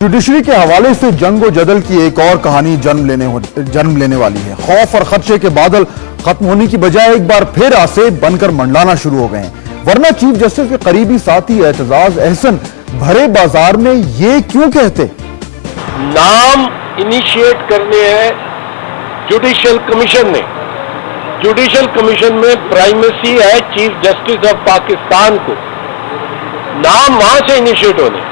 Judiciary के हवाले से जंग और जदल की एक और कहानी जन्म लेने वाली है। खौफ और खदशे के बादल खत्म होने की बजाय एक बार फिर आसे बनकर मंडलाना शुरू हो गए हैं। वरना चीफ जस्टिस के करीबी साथी एतजाज अहसन भरे बाजार में ये क्यों कहते? नाम इनिशिएट करने हैं जुडिशियल कमीशन ने। जुडिशियल कमीशन में प्राइमेसी है चीफ जस्टिस ऑफ पाकिस्तान को, नाम वहां से इनिशिएट होने।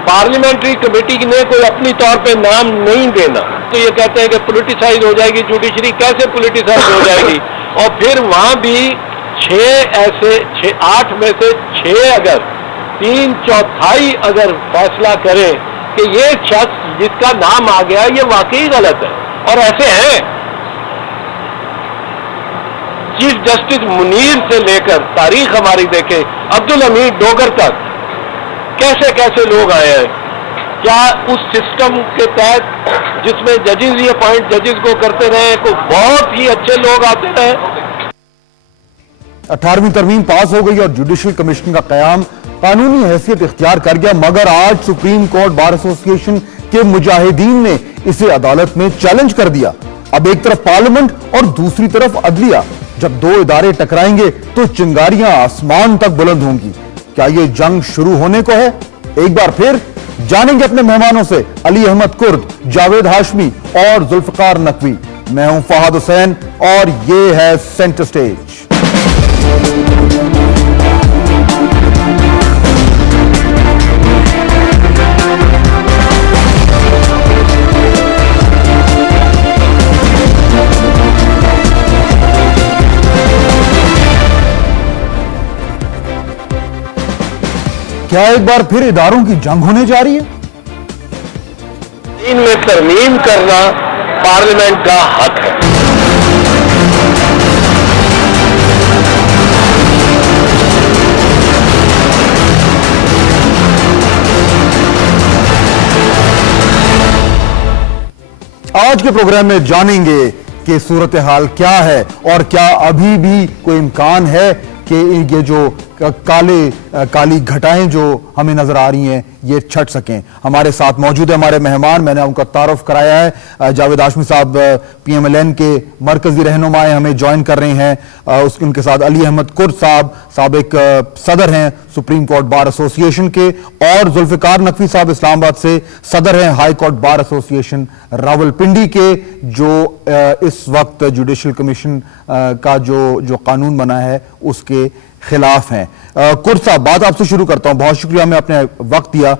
पार्लियामेंट्री कमेटी ने कोई अपनी तौर पे नाम नहीं देना, तो ये कहते हैं कि पॉलिटिसाइज हो जाएगी जुडिशरी। कैसे पॉलिटिसाइज हो जाएगी? और फिर वहां भी 8 में से 6 अगर 3/4 अगर फैसला करें कि ये शख्स जिसका नाम आ गया ये वाकई गलत है, और ऐसे हैं। चीफ जस्टिस मुनीर से लेकर तारीख हमारी देखें, अब्दुल हमीद डोगर तक कैसे कैसे लोग आए हैं। क्या उस सिस्टम के तहत जिसमें जजेस ये अपॉइंट जजेस को करते रहे, को बहुत ही अच्छे लोग आते रहे। 18वीं तरमीम पास हो गई और जुडिशियल कमीशन का कयाम कानूनी हैसियत इख्तियार कर गया, मगर आज सुप्रीम कोर्ट बार एसोसिएशन के मुजाहिदीन ने इसे अदालत में चैलेंज कर दिया। अब एक तरफ पार्लियामेंट और दूसरी तरफ अदलिया, जब दो इदारे टकराएंगे तो चिंगारियां आसमान तक बुलंद होंगी। क्या ये जंग शुरू होने को है? एक बार फिर जानेंगे अपने मेहमानों से, अली अहमद कुर्द, जावेद हाशमी और जुल्फकार नकवी। मैं हूं फहद हुसैन और ये है सेंटर स्टेज। क्या एक बार फिर इदारों की जंग होने जा रही है? इनमें तरमीम करना पार्लियामेंट का हक है। आज के प्रोग्राम में जानेंगे कि सूरत हाल क्या है और क्या अभी भी कोई इम्कान है कि ये जो काली घटाएं जो हमें नजर आ रही हैं ये छट सकें। हमारे साथ मौजूद है हमारे मेहमान, मैंने उनका तारुफ कराया है। जावेद हाशमी साहब PMLN के मरकजी रहनुमाएं हमें ज्वाइन कर रहे हैं। उनके साथ अली अहमद कुर्द साहब एक सदर हैं सुप्रीम कोर्ट बार एसोसिएशन के, और जुल्फकार नकवी साहब इस्लामाबाद से सदर हैं high court bar association Rawalpindi के, जो इस वक्त जुडिशियल कमीशन का जो कानून बना है उसके खिलाफ हैं। कुर्द साहब, बात आपसे शुरू करता हूं। बहुत शुक्रिया हमें अपने वक्त दिया।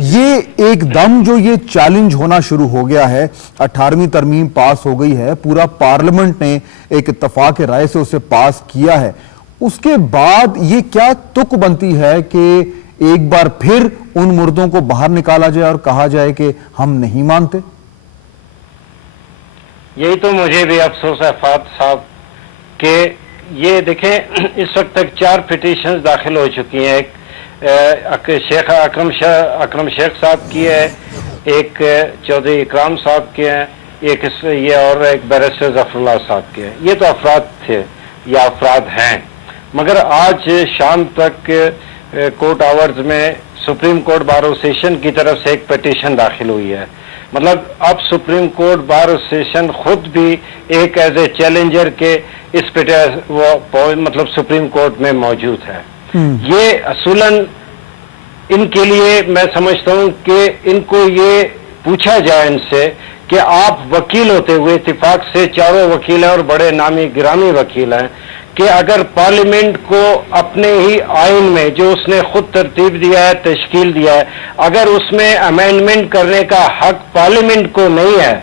ये एकदम जो ये चैलेंज होना शुरू हो गया है, 18वीं तरमीम पास हो गई है, पूरा पार्लियामेंट ने एक इत्तफाक राय से उसे पास किया है, उसके बाद ये क्या तुक बनती है कि एक बार फिर उन मुर्दों को बाहर निकाला जाए और कहा जाए कि हम नहीं मानते? यही तो मुझे भी अफसोस है फहद साहब कि ये देखें, इस वक्त तक 4 पिटीशंस दाखिल हो चुकी हैं। एक शेख अकरम शेख साहब की है, एक चौधरी इकराम साहब के हैं, एक ये और एक बैरिस्टर जफरुल्लाह साहब के हैं। ये तो अफराद थे या अफराद हैं, मगर आज शाम तक कोर्ट आवर्स में सुप्रीम कोर्ट बार एसोसिएशन की तरफ से एक पिटीशन दाखिल हुई है। मतलब अब सुप्रीम कोर्ट बार एसोसिएशन खुद भी एक एज ए चैलेंजर के इस मतलब सुप्रीम कोर्ट में मौजूद है। ये असूलन इनके लिए मैं समझता हूं कि इनको ये पूछा जाए इनसे कि आप वकील होते हुए, इत्तेफाक से चारों वकील हैं और बड़े नामी गिरामी वकील हैं, कि अगर पार्लियामेंट को अपने ही आइन में जो उसने खुद तरतीब दिया है, तश्कील दिया है, अगर उसमें अमेंडमेंट करने का हक पार्लियामेंट को नहीं है,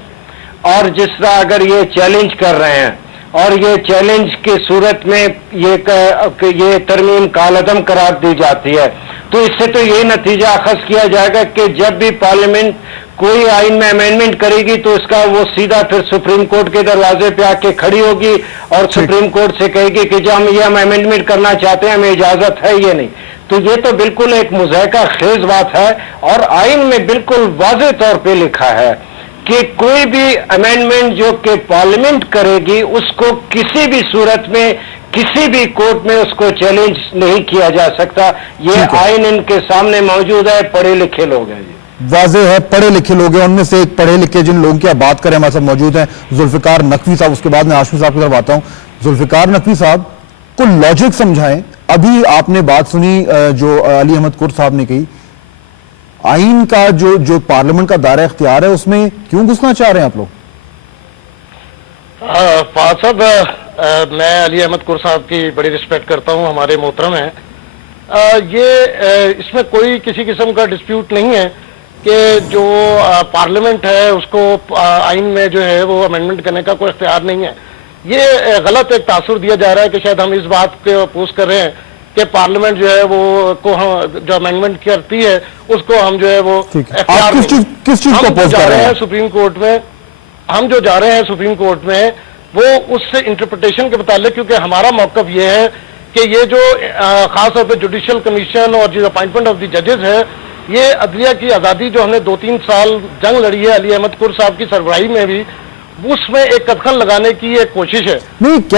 और जिस तरह अगर ये चैलेंज कर रहे हैं और ये चैलेंज की सूरत में ये तरमीम कालअदम करार दी जाती है, तो इससे तो ये नतीजा अखज़ किया जाएगा कि जब भी पार्लियामेंट कोई आइन में अमेंडमेंट करेगी तो इसका वो सीधा फिर सुप्रीम कोर्ट के दरवाजे पे आके खड़ी होगी और सुप्रीम कोर्ट से कहेगी कि जो हम अमेंडमेंट करना चाहते हैं, हमें इजाजत है ये नहीं। तो ये तो बिल्कुल एक मुज़ाहिका खेज बात है, और आइन में बिल्कुल वाज़ेह तौर पे लिखा है कि कोई भी अमेंडमेंट जो कि पार्लियामेंट करेगी उसको किसी भी सूरत में किसी भी कोर्ट में उसको चैलेंज नहीं किया जा सकता। ये आइन इनके सामने मौजूद है, पढ़े लिखे लोग हैं जी। واضح ہے پڑھے لکھے لوگ ہیں. ان میں سے ایک پڑھے لکھے جن لوگوں کی آپ بات کریں ہمارے ساتھ موجود ہیں ذوالفقار نقوی صاحب. اس کے بعد میں ہاشمی صاحب کی طرف آتا ہوں. ذوالفقار نقوی صاحب کو لاجک سمجھائیں. ابھی آپ نے بات سنی جو علی احمد کرد صاحب نے کہی, آئین کا جو پارلیمنٹ کا دائرہ اختیار ہے اس میں کیوں گھسنا چاہ رہے ہیں آپ لوگ؟ فہد صاحب, میں علی احمد کرد صاحب کی بڑی رسپیکٹ کرتا ہوں, ہمارے محترم ہیں. اس میں کوئی کسی قسم کا ڈسپیوٹ نہیں ہے کہ جو پارلیمنٹ ہے اس کو آئین میں جو ہے وہ امینڈمنٹ کرنے کا کوئی اختیار نہیں ہے. یہ غلط ایک تاثر دیا جا رہا ہے کہ شاید ہم اس بات کو اپوز کر رہے ہیں کہ پارلیمنٹ جو ہے وہ کو جو امینڈمنٹ کرتی ہے اس کو ہم جو ہے وہ آپ کس چیز کو اپوز کر رہے ہیں؟ سپریم کورٹ میں ہم جو جا رہے ہیں سپریم کورٹ میں وہ اس سے انٹرپریٹیشن کے متعلق, کیونکہ ہمارا موقف یہ ہے کہ یہ جو خاص طور پہ جوڈیشل کمیشن اور جو اپائنٹمنٹ آف دی ججز ہے, یہ عدلیہ کی آزادی جو ہم نے 2-3 سال جنگ لڑی ہے علی احمد کرد صاحب کی سربراہی میں بھی, اس میں ایک قدغن لگانے کی ایک کوشش ہے. نہیں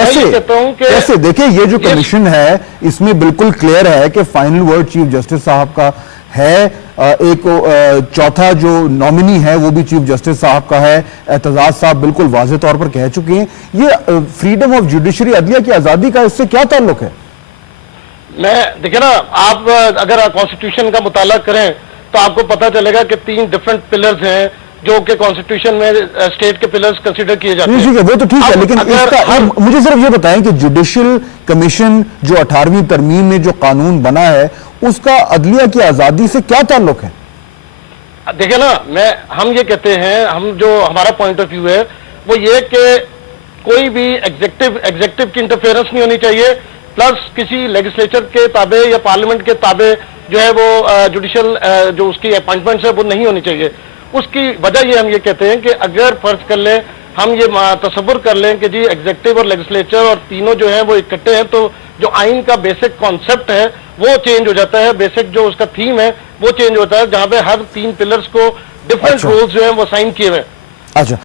کیسے دیکھیں یہ جو کمیشن ہے اس میں بالکل کلیئر ہے کہ فائنل ورڈ چیف جسٹس صاحب کا ہے. ایک چوتھا جو نامنی ہے وہ بھی چیف جسٹس صاحب کا ہے. اعتزاز صاحب بالکل واضح طور پر کہہ چکے ہیں. یہ فریڈم آف جوڈیشری, عدلیہ کی آزادی کا اس سے کیا تعلق ہے؟ دیکھیں نا, آپ اگر کانسٹیٹیوشن کا مطالعہ کریں تو آپ کو پتا چلے گا کہ 3 ڈفرنٹ پلرز ہیں جو کہ کانسٹیٹیوشن میں اسٹیٹ کے پلرز کنسیڈر کیے جاتے ہیں. وہ تو ٹھیک ہے, لیکن مجھے صرف یہ بتائیں کہ جوڈیشل کمیشن جو 18ویں ترمیم میں جو قانون بنا ہے اس کا عدلیہ کی آزادی سے کیا تعلق ہے؟ دیکھیں نا, ہم یہ کہتے ہیں, جو ہمارا پوائنٹ آف ویو ہے وہ یہ کہ کوئی بھی ایگزیکٹو کی انٹرفیئرنس نہیں ہونی چاہیے, پلس کسی لیجسلیچر کے تابع یا پارلیمنٹ کے تابع جو ہے وہ جوڈیشل جو اس کی اپائنٹمنٹس ہے وہ نہیں ہونی چاہیے. اس کی وجہ یہ ہم یہ کہتے ہیں کہ اگر فرض کر لیں, ہم یہ تصور کر لیں کہ جی ایگزیکٹو اور لیجسلیچر اور تینوں جو ہیں وہ اکٹھے ہیں, تو جو آئین کا بیسک کانسیپٹ ہے وہ چینج ہو جاتا ہے, بیسک جو اس کا تھیم ہے وہ چینج ہوتا ہے, جہاں پہ ہر 3 پلرز کو ڈفرنٹ رولز جو ہیں وہ سائن کیے ہوئے ہیں. اچھا